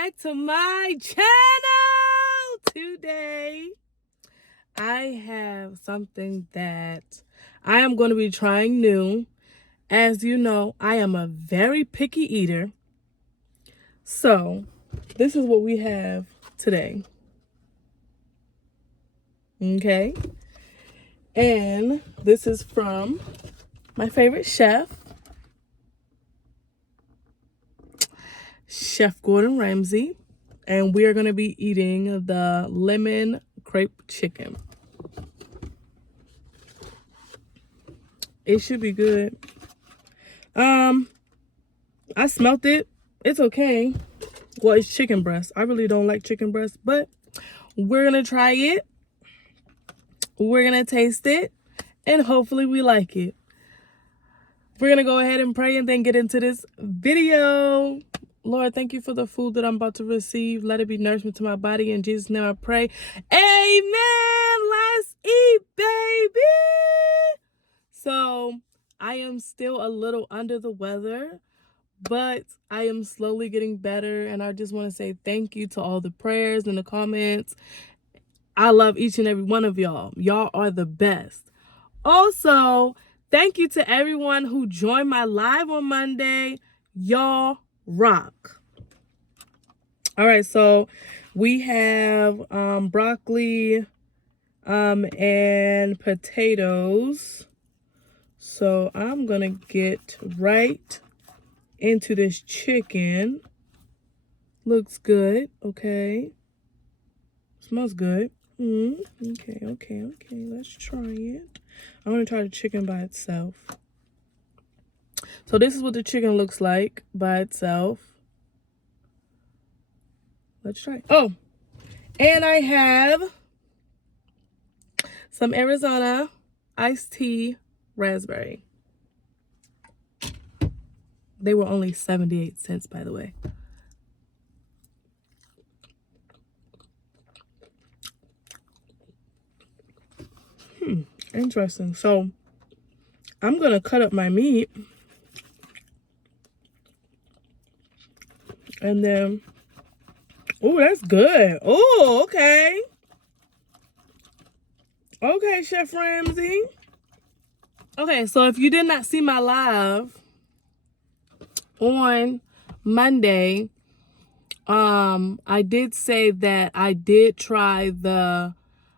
back to my channel. Today, I have something that I am going to be trying new. As you know, I am a very picky eater. So, this is what we have today. Okay? And this is from my favorite chef, Chef Gordon Ramsay. And we are going to be eating the lemon crepe chicken. It should be good. I smelt it. It's okay. Well, it's chicken breast. I really don't like chicken breast, but we're going to try it. We're going to taste it, and hopefully we like it. We're going to go ahead and pray and then get into this video. Lord, thank you for the food that I'm about to receive. Let it be nourishment to my body. In Jesus' name I pray. Amen. Let's eat, baby. So, I am still a little under the weather, but I am slowly getting better. And I just want to say thank you to all the prayers and the comments. I love each and every one of y'all. Y'all are the best. Also, thank you to everyone who joined my live on Monday. Y'all rock. All right, so we have broccoli and potatoes. So I'm going to get right into this chicken. Looks good. Okay. Smells good. Okay. Let's try it. I'm going to try the chicken by itself. So this is what the chicken looks like by itself. Let's try it. Oh, and I have some Arizona iced tea raspberry. They were only 78 cents, by the way. Interesting. So I'm going to cut up my meat. And then, oh, that's good. Oh, okay. Okay, Chef Ramsay. Okay, so if you did not see my live on Monday, I did say that I did try the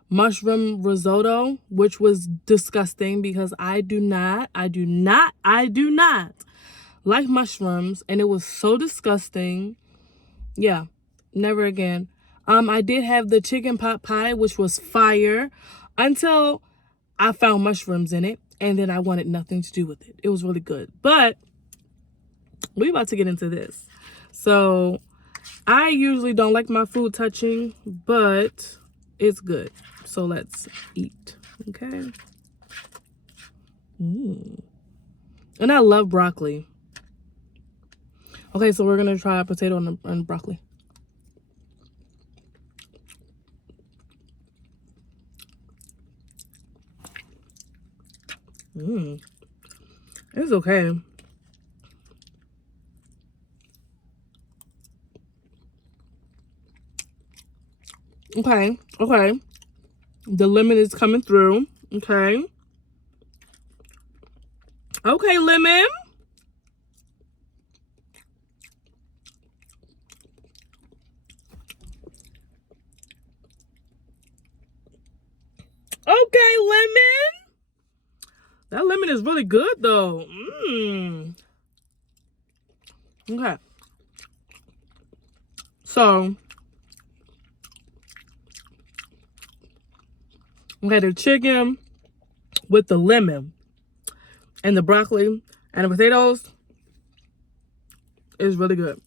mushroom risotto, which was disgusting because I do not like mushrooms, and it was so disgusting. Yeah, never again. I did have the chicken pot pie, which was fire, until I found mushrooms in it, and then I wanted nothing to do with it. It was really good, but we about to get into this. So I usually don't like my food touching, but it's good. So let's eat, okay? And I love broccoli. Okay, so we're gonna try a potato and broccoli. It's okay. Okay. The lemon is coming through. Okay, lemon. Okay, lemon. That lemon is really good, though. Okay. So, the chicken with the lemon and the broccoli and the potatoes is really good.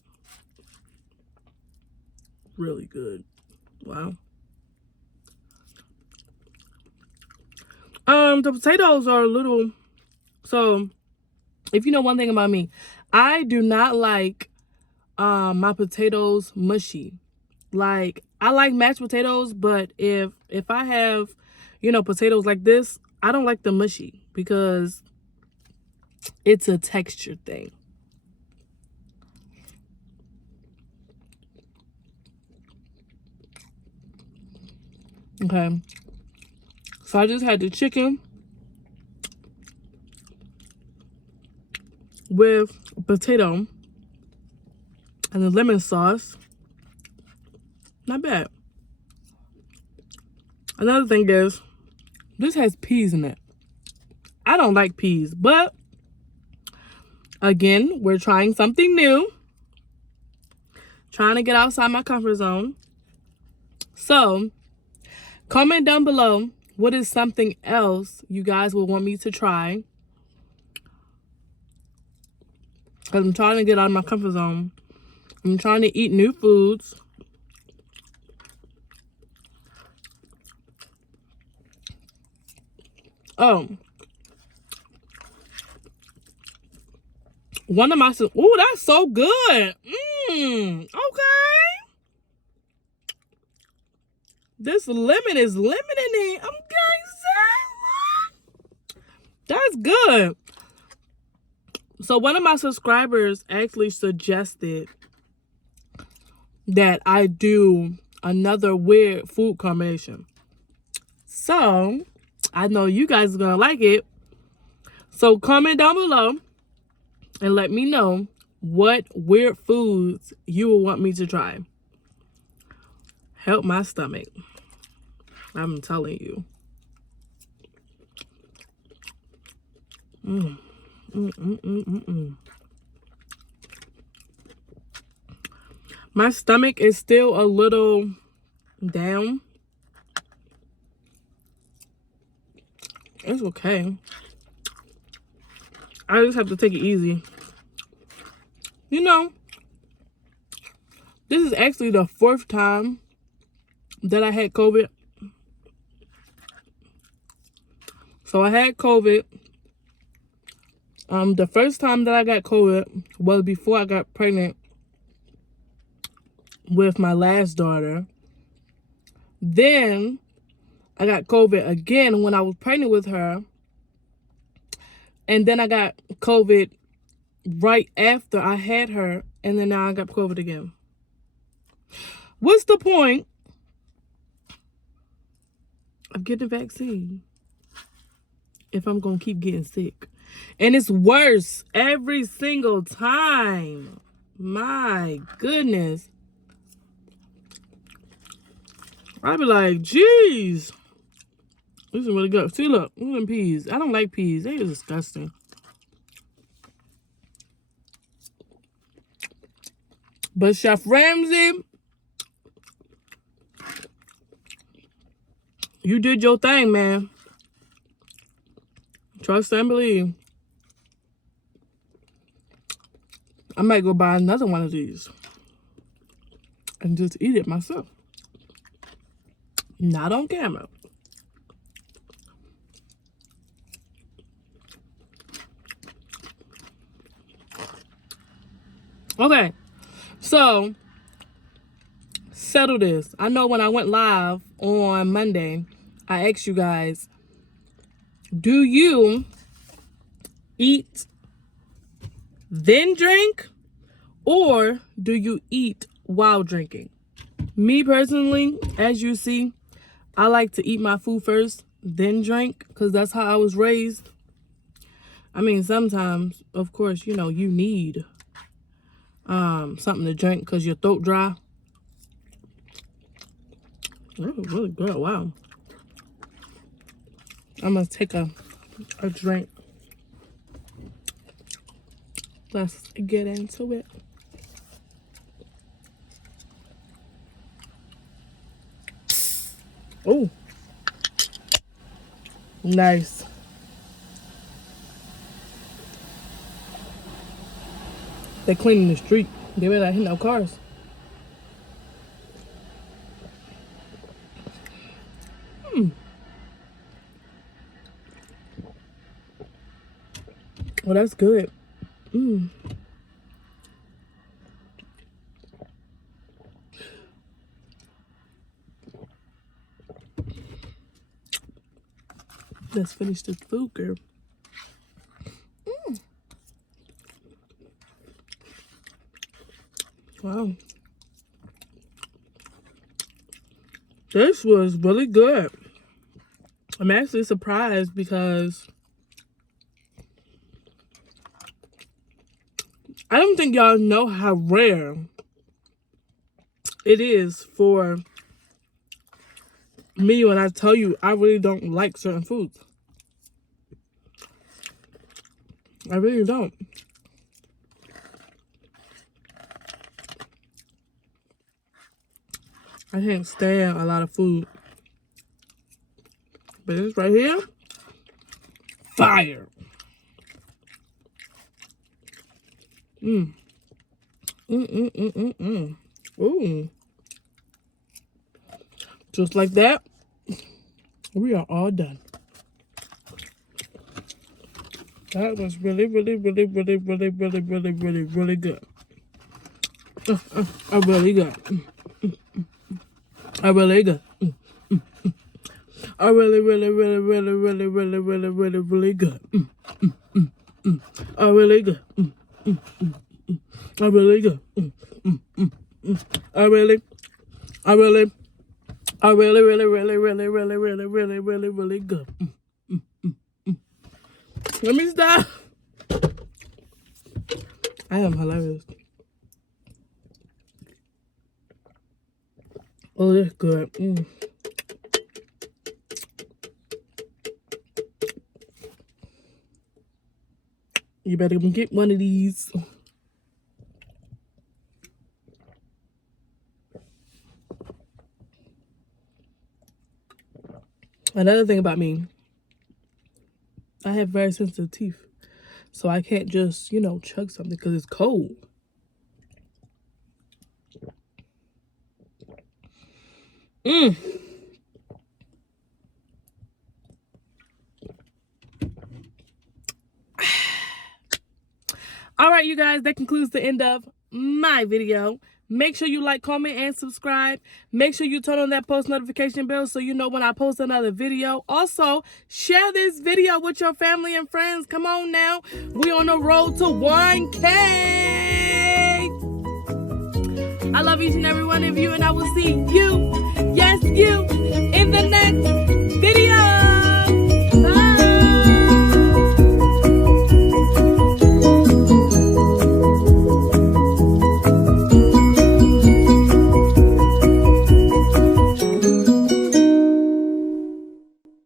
Really good. Wow. The potatoes are a little, so if you know one thing about me, I do not like my potatoes mushy. Like, I like mashed potatoes, but if I have, potatoes like this, I don't like them mushy because it's a texture thing. Okay. So I just had the chicken with potato and the lemon sauce. Not bad. Another thing is, this has peas in it. I don't like peas, but again, we're trying something new. Trying to get outside my comfort zone. So, comment down below what is something else you guys would want me to try. Because I'm trying to get out of my comfort zone. I'm trying to eat new foods. Oh. One of my... Ooh, that's so good. Okay. This lemon is lemoning. Okay, that's good. So one of my subscribers actually suggested that I do another weird food combination. So I know you guys are gonna like it. So comment down below and let me know what weird foods you will want me to try. Help my stomach. I'm telling you. My stomach is still a little down. It's okay. I just have to take it easy. You know, this is actually the 4th time that I had COVID. So I had COVID. The first time that I got COVID was before I got pregnant with my last daughter. Then I got COVID again when I was pregnant with her. And then I got COVID right after I had her. And then now I got COVID again. What's the point of getting a vaccine if I'm going to keep getting sick? And it's worse every single time. My goodness. I'd be like, geez. This is really good. See, look at them peas. I don't like peas. They are disgusting. But Chef Ramsay, you did your thing, man. Trust and believe. I might go buy another one of these and just eat it myself. Not on camera. Okay, so settle this. I know when I went live on Monday, I asked you guys, do you eat then drink, or do you eat while drinking? Me personally, as you see, I like to eat my food first, then drink, because that's how I was raised. I mean, sometimes, of course, you know, you need something to drink because your throat dry. That was really good. Wow. I'm gonna take a drink. Let's get into it. Oh, nice. They're cleaning the street. They better not hit no cars. Well, that's good. Let's finish this food, girl. Wow. This was really good. I'm actually surprised because I don't think y'all know how rare it is for me when I tell you I really don't like certain foods. I really don't. I can't stand a lot of food. But this right here, fire. Ooh. Just like that, we are all done. That was really, really, really, really, really, really, really, really, really good. Really good. Really good. Really, really, really, really, really, really, really, really, really good. Really good. Really good. Really, really, really, really, really, really, really, really, really good. Let me stop. I am hilarious. Oh, that's good. You better get one of these. Another thing about me, I have very sensitive teeth. So I can't just, chug something because it's cold. All right, you guys, that concludes the end of my video. Make sure you like, comment, and subscribe. Make sure you turn on that post notification bell so you know when I post another video. Also, share this video with your family and friends. Come on now. We on the road to 1K. I love each and every one of you.